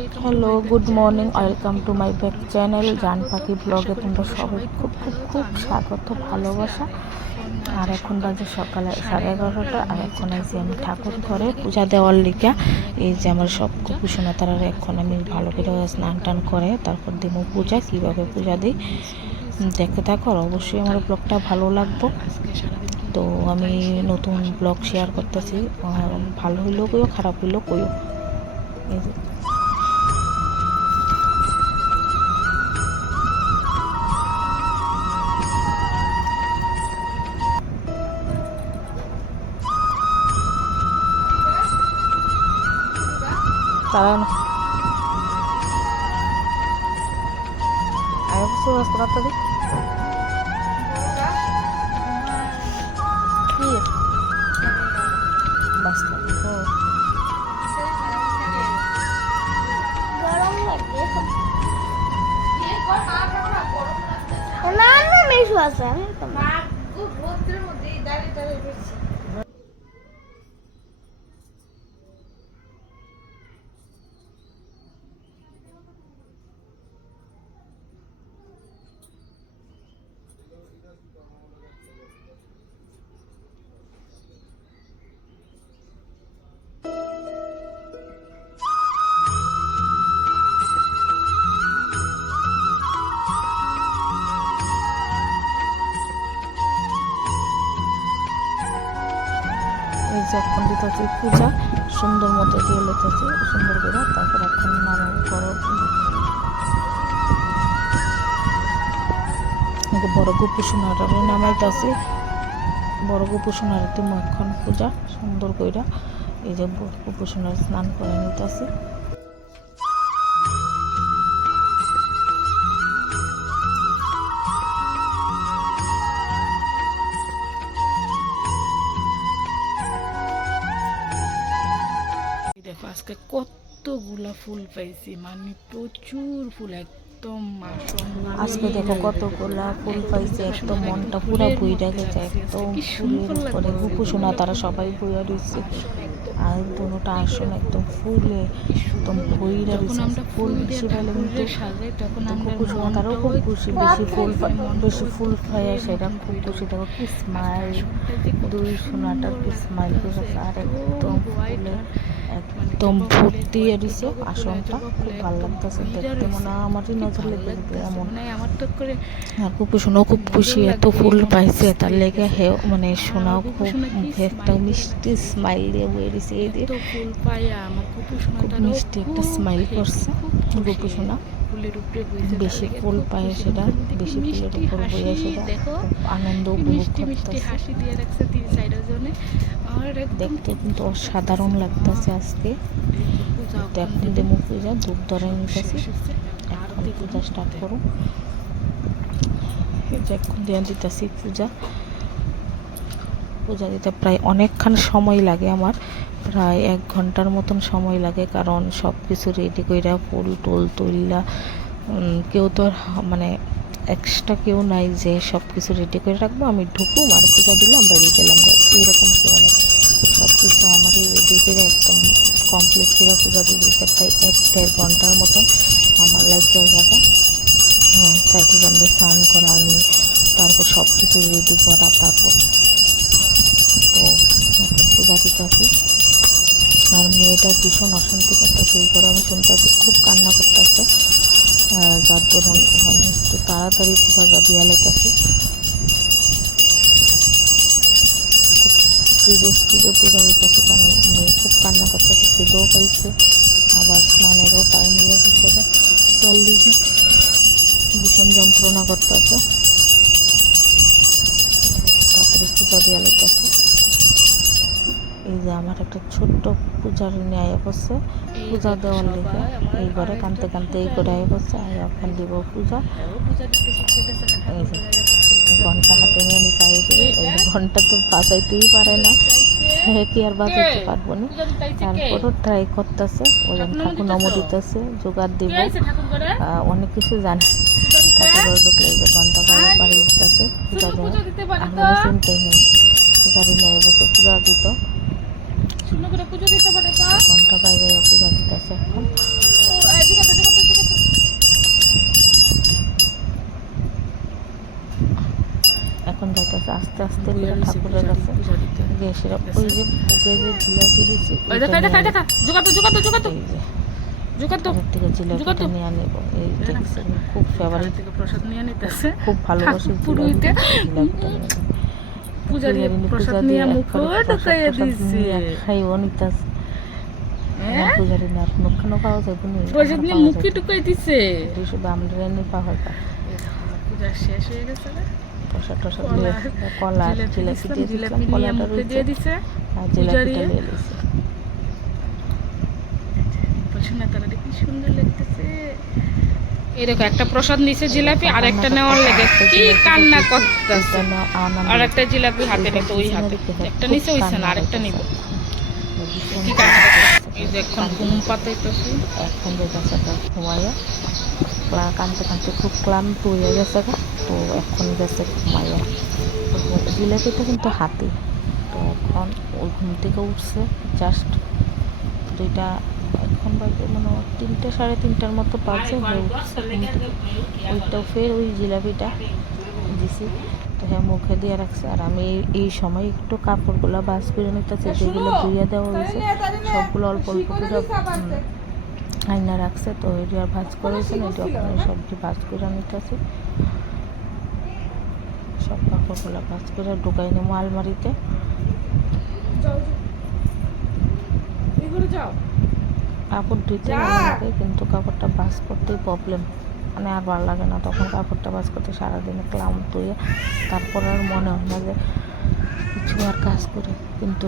Hello, good morning, welcome to my back channel জান পাখি ব্লগে তোমরা সবাই খুব খুব খুব স্বাগত, ভালোবাসা। আর এখন বাজে সকালে 11:30, আর এখন আছি আমি ঠাকুর ঘরে পূজা দেওয়ার লিগা। এই যে আমার সব কুকুশোনা তারা এখন আমি ভালো করে স্নান টান করে তারপর দিব পূজা। কীভাবে পূজা দিই দেখতে থাকো, আর অবশ্যই আমার ব্লগটা ভালো লাগবো। তো আমি নতুন ব্লগ শেয়ার করতেছি, ভালো হইলেও কইও, খারাপ হইলেও কইও। এই যে তারা না আয় বসে বসতে রাত্রি কি বাস্তা না না মেশু আছে এই যে এখন দিতেছি পূজা সুন্দর মতো দিয়ে লেতেছি সুন্দর করে। তারপর এখন নামার পর বড় গোপুসোনাটা নামাইতেছি, বড় গোপুসোনার তুমি এখন পূজা সুন্দর কইরা এই যে গোপুসোনার স্নান করে নিতেছি। দেখো আজকে কতগুলা ফুল পাইছি, মানে প্রচুর ফুল, একদম আজকে দেখো কতগুলা ফুল পাইছি, একদম মনটা পুরো বইরা গেছে, একদম ফুলের উপরে গোপুসোনা তারা সবাই বইয়া রয়েছে। আর দুটোটা আসন একদম ফুলে একদম বইরা রয়েছে। ফুল বেশি পাইলে কিন্তু গোপুসোনা তারাও খুব খুশি, বেশি ফুল পাইয়া সেটা খুব খুশি। দেখো কি স্মাইল, দুই সোনাটার কি স্মাইল করেছে, আর একদম ফুলে একদম ভর্তি দিছে আসনটা, খুব ভালো লাগতেছে দেখতে, মনে হয় আমারই নজর লেগে যেতে এমন। আর গোপুসোনাও খুব খুশি, এত ফুল পাইছে তার লেগে হেও মানে সোনাও খুব একটা মিষ্টি স্মাইল দিয়ে বয়ে দিছে। এই দিয়ে খুব মিষ্টি একটা স্মাইল করছে গোপুসোনা। বেশি ফুল পায় সেটা, বেশি ফুলের উপর বইয়া সেটা আনন্দ উপভোগ করতেছে। দেখতে কিন্তু অসাধারণ লাগতেছে আজকে। এখন দেবো পূজা, ধূপ ধরাই নিতেছি, এখন পূজা স্টার্ট করো। এখন দিয়ে দিতেছি পূজা। পূজা দিতে প্রায় অনেকক্ষণ সময় লাগে আমার, প্রায় 1 ঘন্টার মতন সময় লাগে, কারণ সব কিছু রেডি কইরা ফুল টুল তুললা। কেউ তো মানে এক্সট্রা কেউ নাই যে সব কিছু রেডি করে রাখবো, আমি ঢুকুম আর পূজা দিলাম বাইরে গেলাম, এরকম কেউ নেই। সব কিছু আমারই রেডি করে একদম কমপ্লিট করে পূজা দিয়ে দিতে প্রায় 1-1.5 ঘন্টার মতন আমার লাগবে জায়গাটা। হ্যাঁ, তারপর বন্ধে স্নান করা আমি, তারপর সব কিছু রেডি করা, তারপর তো পূজা দিতে আসি। আর মেয়েটা ভীষণ অশান্তি করতেছে, এই করে আমি শুনতেছি খুব কান্না করতেছে, যার ধরুন আমি একটু তাড়াতাড়ি পূজাটা দিয়া লেগেছি। খুব স্পিডে পূজা দিতেছি, কারণ মেয়ে খুব কান্না করতেছে, খিদেও পাইছে, আবার স্নানেরও টাইম হয়ে গেছে, তার লিগে ভীষণ যন্ত্রণা করতেছে। তাড়াতাড়ি পূজা দিয়া লেগেছি। এই যে আমার একটা ছোট্ট পূজার ন্যায় করছে পূজা দেওয়ার লেগে, এইবারে কানতে কানতে এই করে আয় করছে, আর এখন দিব পূজা। এই যে ঘন্টা হাতে নিয়ে নিচে এই ঘন্টা তো বাজাইতেই পারে না, কি আর বাজাইতে পারবো না, তারপরও ট্রাই করতেছে। ওই ঠাকুর নম দিতেছে, জোগাড় দিব, অনেক কিছু জানে। ঠাকুর ঢুকলে এই যে ঘন্টা বাড়ি দিতেছে পূজা দেওয়া, আর চিনতেই নেই পূজারি নেই বসে পূজা দিত, ঘন্টা বাইরে পূজা দিতেছে। এখন যাইতেছে আস্তে আস্তে করে ঠাকুরের কাছে গিয়ে সেটা ওই যে ভোগে যে জিলাপি দিছি এই যে তাদের থেকে জিলাপিটা নিয়ে আনিব। এই দেখছেন খুব ফেভারিট, প্রসাদ নিয়ে নিতেছে, খুব ভালোবাসি পুরোহিতে জিলাপিটা নিয়ে পূজারি প্রসাদ নিয়ে মুখে ঢুকাইয়া দিছে। খাইও নিতাছে পূজারি না মুখখানো পাওয়া যাবে না, প্রসাদ নিয়ে মুখে ঢুকাই দিছে। শুধু আমরা এনে পাওয়া যায়। পূজা শেষ হয়ে গেছে, প্রসাদ টসাদ নিয়ে কলা জিলাপি দিয়ে দিলাম, কলাটা দিয়ে দিছে, আর জিলাপিটা নিয়ে নিয়েছে। কি সুন্দর লাগতেছে। এই দেখো একটা প্রসাদ নিছে জিলাপি, আর একটা নেওয়ার লাগে কি কান্না করতেছে। আর একটা জিলাপি হাতে নিতে, ওই হাতে একটা নিছে, ওইছে না আরেকটা নিব। কি কান্না করতেছে, এই যে এখন ঘুম পাতাইতেছে। এখন যে গেছে ঘুমাইয়া কানতে কানতে খুব ক্লান্ত হয়ে গেছে, তো এখন গেছে ঘুমাইয়া। জিলাপিটা কিন্তু হাতে, তো এখন ওই ঘুম থেকে উঠছে জাস্ট দুইটা, এখন বাজে মনে হয় 3টে সাড়ে 3টার মতো বাজে হয়ে উঠছে ঘুম থেকে। ওইটাও ফের ওই জিলাপিটা দিছি, তো হ্যাঁ মুখে দিয়ে রাখছে। আর আমি এই সময় একটু কাপড়গুলো বাস করে নিতেছি, যেগুলো ধুইয়া দেওয়া হয়েছে সবগুলো অল্প অল্প করে আইনা রাখছে, তো এটি আর ভাজ করেছে না, এটি ওখানে সবজি ভাজ করে নিতেছি। সব কাপড়গুলো ভাজ করে ঢুকাই নেবো আলমারিতে। কাপড় ধুইতে ভালো লাগে, কিন্তু কাপড়টা ভাজ করতেই প্রবলেম, মানে আর ভালো লাগে না। তখন কাপড়টা ভাজ করতে সারাদিনে ক্লান্ত হয়ে তারপর আর মনে হয় না যে কিছু আর কাজ করি, কিন্তু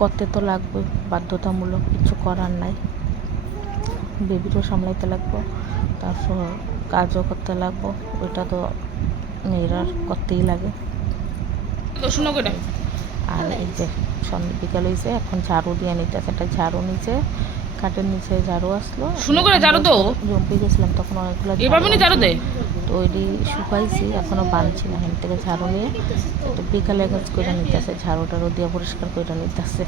করতে তো লাগবে, বাধ্যতামূলক, কিছু করার নাই। বেবিরও সামলাইতে লাগবো, তারপর কাজও করতে লাগবো, ওইটা তো মেয়েরা করতেই লাগে। আর এই যে বিকাল হয়েছে, এখন ঝাড়ু দিয়ে নিতেছে, একটা ঝাড়ু নিচে কাঠের নিচে ঝাড়ু আসলো, জম্পি গেছিলাম তখন অনেকগুলো তো ওইটি শুকাইছি, এখনো বাঁধছি না। এখান থেকে ঝাড়ু নিয়ে একটু বিকালে কাজ করে নিতেছে, ঝাড়ু টাড়ু দিয়ে পরিষ্কার করে নিতেছে,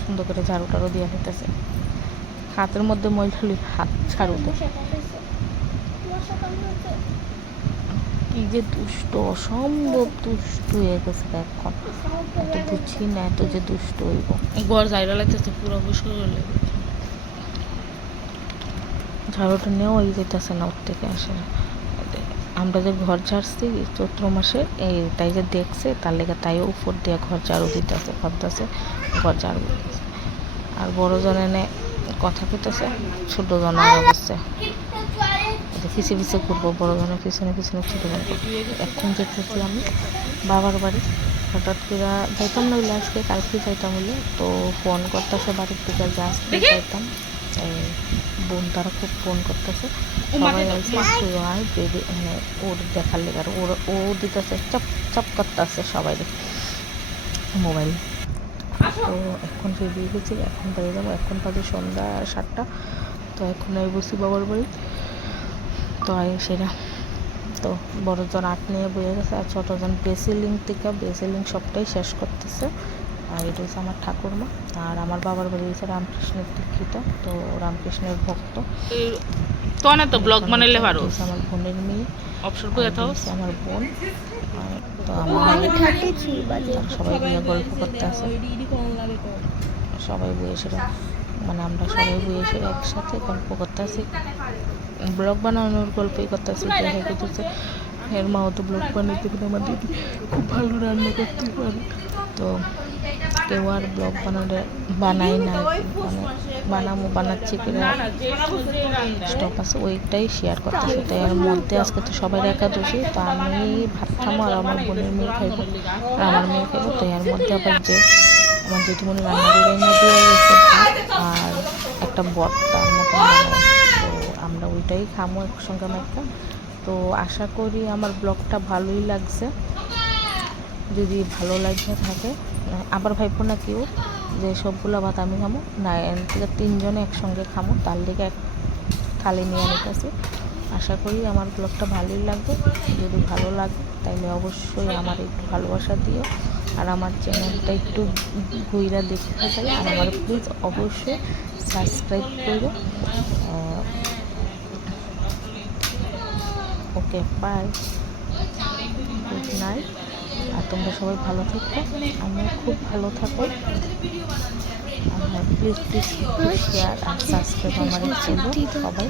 সুন্দর করে ঝাড়ু টাড়ু দিয়ে নিতেছে। হাতের মধ্যে ময়লা হাত ঝাড়ুতে। কি যে দুষ্ট, অসম্ভব দুষ্ট হয়ে গেছে এখন, এত বুঝছি না এত যে দুষ্ট হইব। ঘর যাইরা লাগতেছে পুরো পরিষ্কার করলে, ঝাড়ুটা নেওয়া হয়ে যেতেছে না, ওর থেকে আসে না। আমরা যে ঘর ঝাড়ছি চৈত্র মাসে, এই তাই যে দেখছে তার লেগে তাই উপর দিয়ে ঘর ঝাড়ু দিতেছে, ভাবতেছে ঘর ঝাড়ু দিতেছে। আর বড় জন এনে কথা কইতেছে, ছোট জন আগে বসছে পিছিয়ে পিছিয়ে ঘুরবো, বড় জনের পিছনে পিছনে ছোট জন করবো। এখন যেতেছি আমি বাবার বাড়ি, হঠাৎ করে যাইতাম না বলে আজকে, কালকে যাইতাম বলে, তো ফোন করতেছে বাড়ির থেকে যে আজকে যাইতাম। বোন তারা খুব ফোন করতেছে, সবাই আসছে তুই আয় বেবি, ওর দেখার লেগে। আর ও দিতেছে চাপ চাপ করতেছে সবাই মোবাইল। তো এখন রেডি হয়েছি, এখন বাড়ি যাবো, এখন বাজে সন্ধ্যা 7টা। তো এখন আমি বসি বাবার বাড়ি, তো সেটা তো বড়জন আর্ট নিয়ে বয়ে গেছে, আর ছোটজন বেসিলিং থেকে বেসিলিং সবটাই শেষ করতেছে। আর এটা হচ্ছে আমার ঠাকুরমা, আর আমার বাবার বাড়ি হচ্ছে রামকৃষ্ণের দীক্ষিত, তো রামকৃষ্ণের ভক্ত। তো না তো ব্লগ বানাইলে পারো, আমার বোনের মেয়ে, অবসর করে দাও আমার বোন। তো আমার সবাই নিয়ে গল্প করতে আসে, সবাই বসে, মানে আমরা সবাই বসে একসাথে গল্প করতে আসি, ব্লগ বানানোর গল্পই করতে আসি। দেখা করতেছে এর মাও তো ব্লগ বানাইতে পারে, আমার দিদি খুব ভালো রান্না করতে পারে, তো কেউ আর ব্লগ বানাই না, মানে বানাচ্ছি কিনা স্টক আছে, ওইটাই শেয়ার করতেছে। তো এর মধ্যে আজকে তো সবাই একাদশী, তো আমি ভাত খাবো, আর আমার বোনের মেয়ে খাইবো, আর আমার মেয়ে খাইবো। তো এর মধ্যে আবার যে আমার জেঠিমণি রান্না করে এনে দিয়ে গেছে ভাত আর একটা বটটার মতো, তো আমরা ওইটাই খাবো একসঙ্গে একটা। তো আশা করি আমার ব্লগটা ভালোই লাগছে, যদি ভালো লাগে থাকে আবার ভাইবো না কেউ যে সবগুলো ভাত আমি খামো না, এর থেকে 3জনে একসঙ্গে খামো, তার লেগে এক থালি নিয়ে নিতেছি। আশা করি আমার ব্লগটা ভালোই লাগবে, যদি ভালো লাগে তাইলে অবশ্যই আমার একটু ভালোবাসা দিও, আর আমার চ্যানেলটা একটু ঘুইরা দেখতে চাই, আর আমার প্লিজ অবশ্যই সাবস্ক্রাইব করো। Okay bye, good night. নাই। আর তোমরা সবাই ভালো থেকো, আমিও খুব ভালো থাকো। আর প্লিজ শেয়ার আর সাবস্ক্রাইব আমার করবো সবাই। আবার